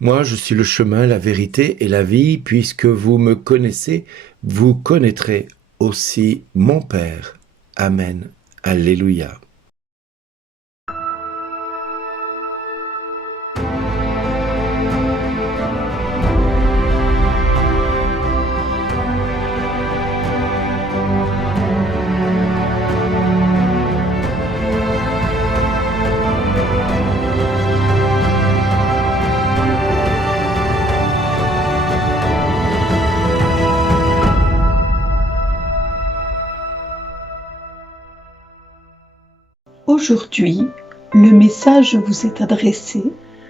Moi, je suis le chemin, la vérité et la vie, puisque vous me connaissez, vous connaîtrez aussi mon Père. Amen. Alléluia. Aujourd'hui, le message vous est adressé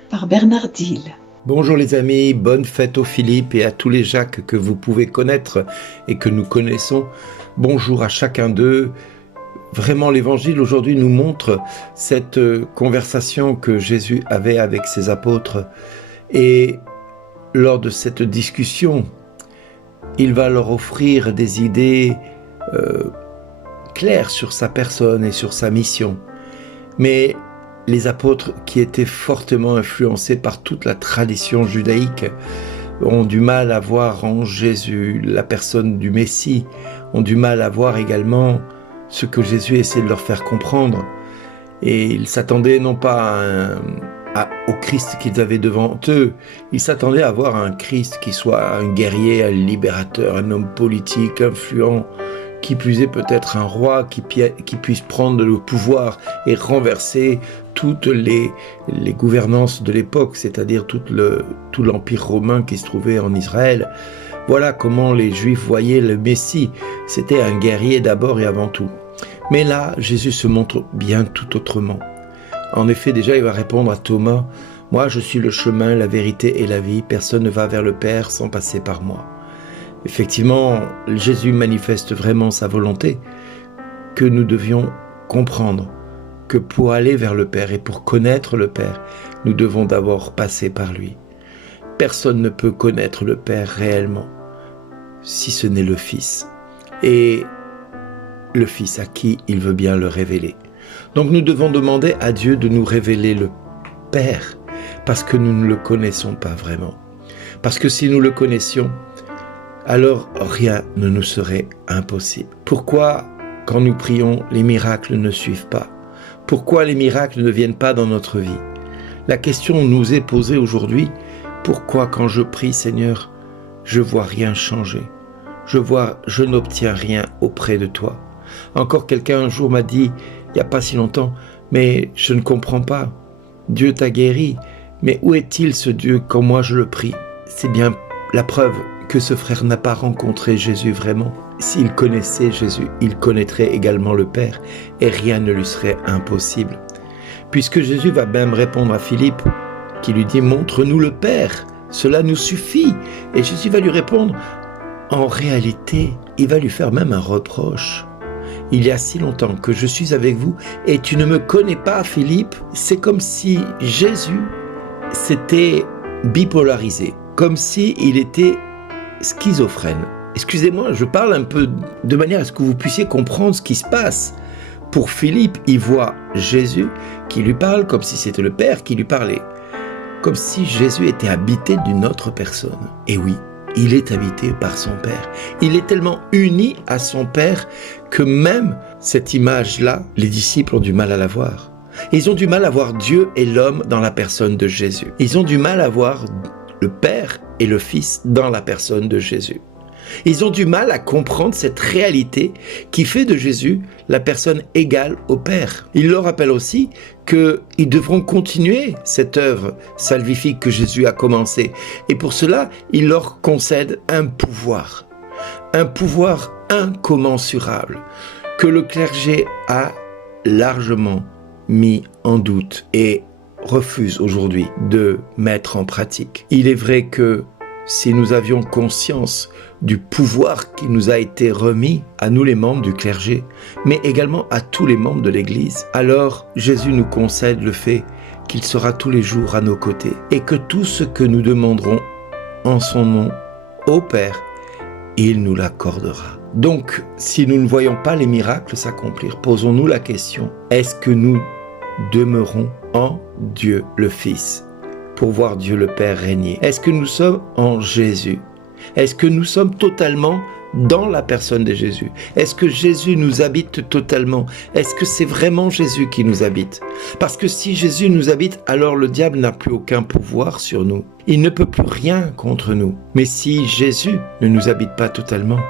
par Bernard Dille. Bonjour les amis, bonne fête aux Philippe et à tous les Jacques que vous pouvez connaître et que nous connaissons. Bonjour à chacun d'eux. Vraiment, l'Évangile aujourd'hui nous montre cette conversation que Jésus avait avec ses apôtres. Et lors de cette discussion, il va leur offrir des idées claires sur sa personne et sur sa mission. Mais les apôtres, qui étaient fortement influencés par toute la tradition judaïque, ont du mal à voir en Jésus la personne du Messie, ont du mal à voir également ce que Jésus essaie de leur faire comprendre. Et ils s'attendaient non pas au Christ qu'ils avaient devant eux, ils s'attendaient à voir un Christ qui soit un guerrier, un libérateur, un homme politique, influent, qui plus est peut-être un roi qui puisse prendre le pouvoir et renverser toutes les gouvernances de l'époque, c'est-à-dire tout l'empire romain qui se trouvait en Israël. Voilà comment les Juifs voyaient le Messie. C'était un guerrier d'abord et avant tout. Mais là, Jésus se montre bien tout autrement. En effet, déjà, il va répondre à Thomas, « Moi, je suis le chemin, la vérité et la vie. Personne ne va vers le Père sans passer par moi. » Effectivement, Jésus manifeste vraiment sa volonté que nous devions comprendre que pour aller vers le Père et pour connaître le Père, nous devons d'abord passer par lui. Personne ne peut connaître le Père réellement si ce n'est le Fils. Et le Fils à qui il veut bien le révéler. Donc nous devons demander à Dieu de nous révéler le Père parce que nous ne le connaissons pas vraiment. Parce que si nous le connaissions, alors rien ne nous serait impossible. Pourquoi, quand nous prions, les miracles ne suivent pas? Pourquoi les miracles ne viennent pas dans notre vie? La question nous est posée aujourd'hui, pourquoi quand je prie, Seigneur, je vois rien changer? Je n'obtiens rien auprès de toi. Encore quelqu'un un jour m'a dit, il n'y a pas si longtemps, mais je ne comprends pas. Dieu t'a guéri, mais où est-il ce Dieu quand moi je le prie? C'est bien la preuve que ce frère n'a pas rencontré Jésus vraiment. S'il connaissait Jésus, il connaîtrait également le Père et rien ne lui serait impossible. Puisque Jésus va même répondre à Philippe qui lui dit « Montre-nous le Père, cela nous suffit ». Et Jésus va lui répondre « En réalité, il va lui faire même un reproche. Il y a si longtemps que je suis avec vous et tu ne me connais pas, Philippe ». C'est comme si Jésus s'était bipolarisé, comme s'il était schizophrène. Excusez-moi, je parle un peu de manière à ce que vous puissiez comprendre ce qui se passe. Pour Philippe, il voit Jésus qui lui parle comme si c'était le Père qui lui parlait. Comme si Jésus était habité d'une autre personne. Et oui, il est habité par son Père. Il est tellement uni à son Père que même cette image-là, les disciples ont du mal à la voir. Ils ont du mal à voir Dieu et l'homme dans la personne de Jésus. Ils ont du mal à voir le Père et le Fils dans la personne de Jésus. Ils ont du mal à comprendre cette réalité qui fait de Jésus la personne égale au Père. Il leur rappelle aussi qu'ils devront continuer cette œuvre salvifique que Jésus a commencée. Et pour cela, il leur concède un pouvoir incommensurable, que le clergé a largement mis en doute et refuse aujourd'hui de mettre en pratique. Il est vrai que si nous avions conscience du pouvoir qui nous a été remis à nous les membres du clergé, mais également à tous les membres de l'Église, alors Jésus nous concède le fait qu'il sera tous les jours à nos côtés et que tout ce que nous demanderons en son nom au Père, il nous l'accordera. Donc, si nous ne voyons pas les miracles s'accomplir, posons-nous la question, est-ce que nous demeurons en Dieu le Fils? pour voir Dieu le Père régner? Est-ce que nous sommes en Jésus? Est-ce que nous sommes totalement dans la personne de Jésus? Est-ce que Jésus nous habite totalement? Est-ce que c'est vraiment Jésus qui nous habite? Parce que si Jésus nous habite, alors le diable n'a plus aucun pouvoir sur nous. Il ne peut plus rien contre nous. Mais si Jésus ne nous habite pas totalement,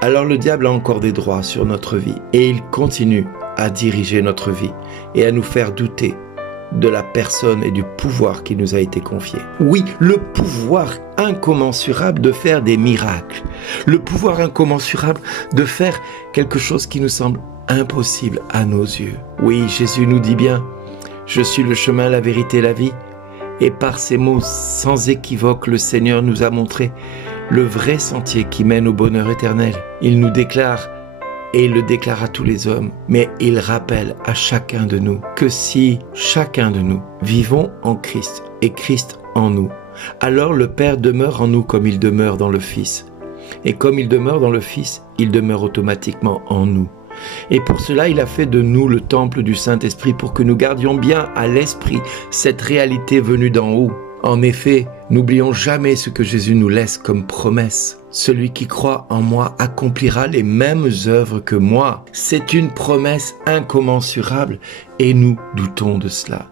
alors le diable a encore des droits sur notre vie. Et il continue à diriger notre vie et à nous faire douter de la personne et du pouvoir qui nous a été confié. Oui, le pouvoir incommensurable de faire des miracles. Le pouvoir incommensurable de faire quelque chose qui nous semble impossible à nos yeux. Oui, Jésus nous dit bien, « Je suis le chemin, la vérité, la vie ». Et par ces mots sans équivoque, le Seigneur nous a montré le vrai sentier qui mène au bonheur éternel. Il nous déclare, et il le déclare à tous les hommes, mais il rappelle à chacun de nous que si chacun de nous vivons en Christ et Christ en nous, alors le Père demeure en nous comme il demeure dans le Fils. Et comme il demeure dans le Fils, il demeure automatiquement en nous. Et pour cela, il a fait de nous le temple du Saint-Esprit pour que nous gardions bien à l'esprit cette réalité venue d'en haut. En effet, n'oublions jamais ce que Jésus nous laisse comme promesse. Celui qui croit en moi accomplira les mêmes œuvres que moi. C'est une promesse incommensurable et nous doutons de cela.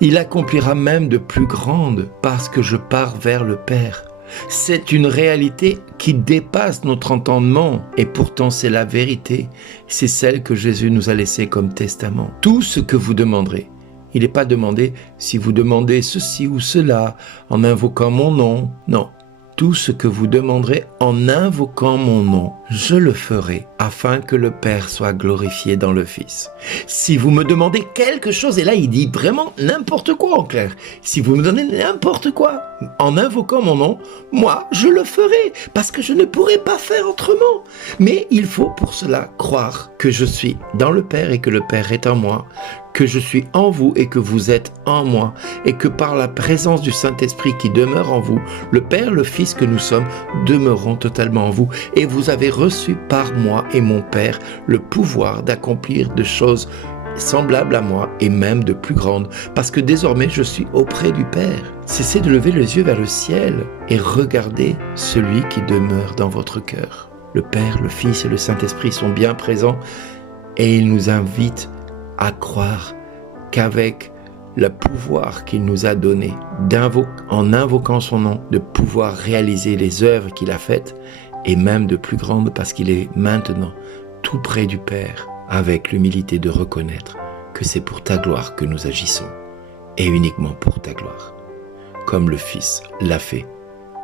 Il accomplira même de plus grandes parce que je pars vers le Père. C'est une réalité qui dépasse notre entendement et pourtant c'est la vérité. C'est celle que Jésus nous a laissée comme testament. Tout ce que vous demanderez. Il n'est pas demandé si vous demandez ceci ou cela en invoquant mon nom. Non, tout ce que vous demanderez en invoquant mon nom, je le ferai afin que le Père soit glorifié dans le Fils. Si vous me demandez quelque chose, et là il dit vraiment n'importe quoi en clair, si vous me donnez n'importe quoi en invoquant mon nom, moi je le ferai parce que je ne pourrai pas faire autrement. Mais il faut pour cela croire que je suis dans le Père et que le Père est en moi, que je suis en vous et que vous êtes en moi, et que par la présence du Saint-Esprit qui demeure en vous, le Père, le Fils que nous sommes, demeureront totalement en vous. Et vous avez reçu par moi et mon Père le pouvoir d'accomplir de choses semblables à moi et même de plus grandes, parce que désormais je suis auprès du Père. Cessez de lever les yeux vers le ciel et regardez celui qui demeure dans votre cœur. Le Père, le Fils et le Saint-Esprit sont bien présents et ils nous invitent à croire qu'avec le pouvoir qu'il nous a donné, en invoquant son nom, de pouvoir réaliser les œuvres qu'il a faites, et même de plus grandes parce qu'il est maintenant tout près du Père, avec l'humilité de reconnaître que c'est pour ta gloire que nous agissons, et uniquement pour ta gloire, comme le Fils l'a fait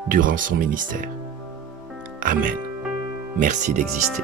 durant son ministère. Amen. Merci d'exister.